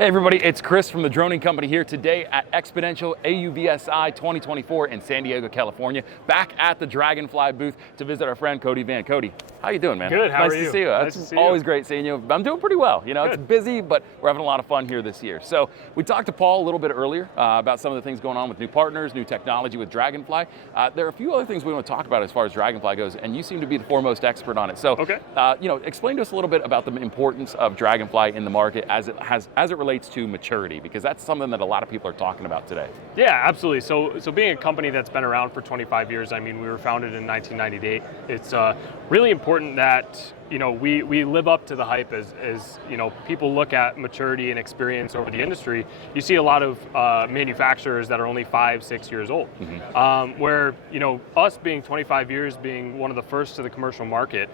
Hey everybody, it's Chris from the droning company here today at Xponential AUVSI 2024 in San Diego, California. Back at the Draganfly booth to visit our friend Coty Vann. Coty, how you doing, man? Good, how are you? Nice to see you. Nice to It's see you. always great seeing you. I'm doing pretty well. You know, Good. It's busy, but we're having a lot of fun here this year. So we talked to Paul a little bit earlier about some of the things going on with new partners, new technology with Draganfly. There are a few other things we want to talk about as far as Draganfly goes, and you seem to be the foremost expert on it. So, Okay. Explain to us a little bit about the importance of Draganfly in the market as it relates to maturity, because that's something that a lot of people are talking about today. Yeah, absolutely. So being a company that's been around for 25 years, I mean, we were founded in 1998. It's really important that we live up to the hype as people look at maturity and experience over the industry. You see a lot of manufacturers that are only 5-6 years old, where us being 25 years, being one of the first to the commercial market,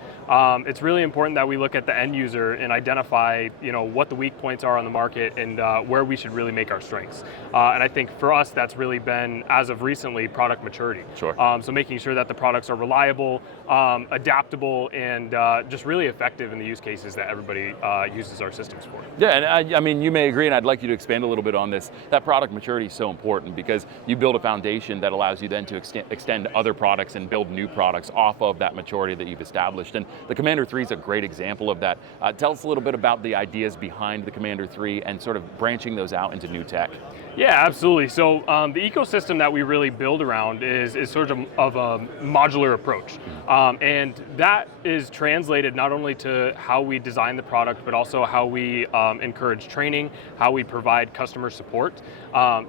it's really important that we look at the end user and identify what the weak points are on the market and where we should really make our strengths. And I think for us, that's really been, as of recently, product maturity. Sure. So making sure that the products are reliable, adaptable, and just really effective in the use cases that everybody uses our systems for. Yeah, and I mean, you may agree, and I'd like you to expand a little bit on this. That product maturity is so important because you build a foundation that allows you then to extend other products and build new products off of that maturity that you've established. And the Commander 3 is a great example of that. Tell us a little bit about the ideas behind the Commander 3 and sort of branching those out into new tech. Yeah, absolutely. So the ecosystem that we really build around is sort of a modular approach. And that is translated not only to how we design the product, but also how we encourage training, how we provide customer support.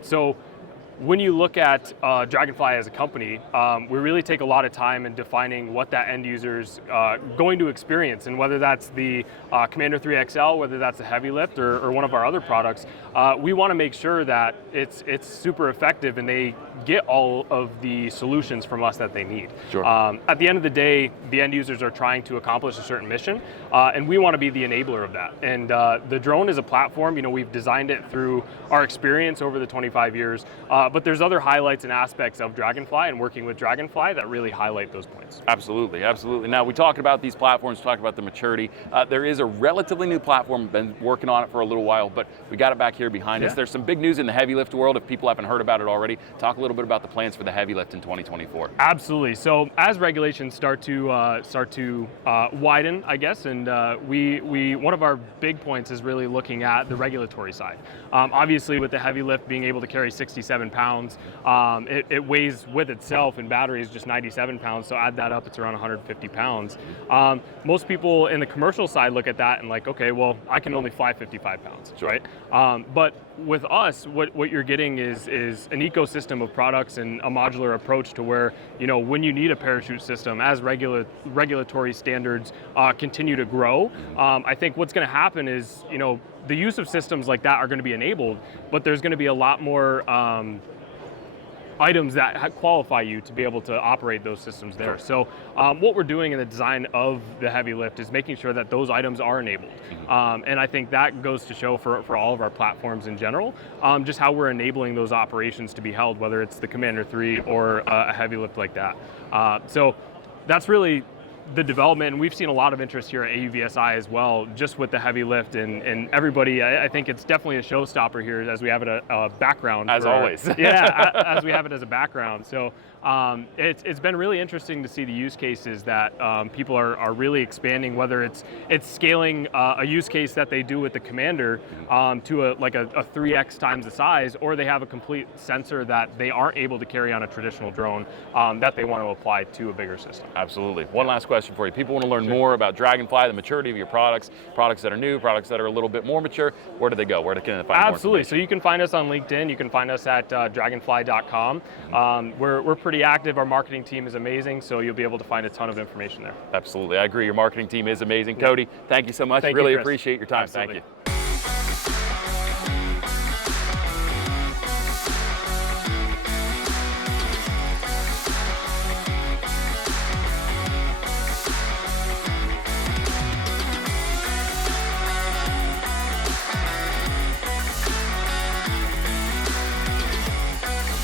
So when you look at Draganfly as a company, we really take a lot of time in defining what that end user's going to experience, and whether that's the Commander 3 XL, whether that's a heavy lift or one of our other products, we want to make sure that it's super effective and they get all of the solutions from us that they need. Sure. At the end of the day, the end users are trying to accomplish a certain mission, and we want to be the enabler of that. And the drone is a platform. We've designed it through our experience over the 25 years. But there's other highlights and aspects of Draganfly and working with Draganfly that really highlight those points. Absolutely, absolutely. Now, we talked about these platforms, talked about the maturity. There is a relatively new platform, been working on it for a little while, but we got it back here behind us. There's some big news in the heavy lift world if people haven't heard about it already. Talk a little bit about the plans for the heavy lift in 2024. Absolutely. So as regulations start to widen, I guess, and one of our big points is really looking at the regulatory side. Obviously, with the heavy lift being able to carry 67 pounds, it weighs with itself in batteries just 97 pounds, so add that up, it's around 150 pounds. Most people in the commercial side look at that and like, okay, well, I can only fly 55 pounds, right? But with us, what you're getting is an ecosystem of products and a modular approach to where, when you need a parachute system, as regulatory standards continue to grow, I think what's going to happen is, the use of systems like that are going to be enabled, but there's going to be a lot more items that qualify you to be able to operate those systems there. So what we're doing in the design of the heavy lift is making sure that those items are enabled. And I think that goes to show for all of our platforms in general, just how we're enabling those operations to be held, whether it's the Commander 3 or a heavy lift like that. So that's really the development, and we've seen a lot of interest here at AUVSI as well, just with the heavy lift, and everybody, I think it's definitely a showstopper here as we have it a background. As always. Yeah, as we have it as a background. So it's been really interesting to see the use cases that people are really expanding, whether it's scaling a use case that they do with the Commander to a 3x times the size, or they have a complete sensor that they aren't able to carry on a traditional drone that they want to apply to a bigger system. Absolutely. One last question for you. People want to learn more about Draganfly, the maturity of your products that are new, products that are a little bit more mature. Where do they go? Where can they find more information? Absolutely. So you can find us on LinkedIn. You can find us at draganfly.com. We're pretty active. Our marketing team is amazing, so you'll be able to find a ton of information there. Absolutely. I agree. Your marketing team is amazing. Cody, thank you so much. Really appreciate your time. Absolutely. Thank you.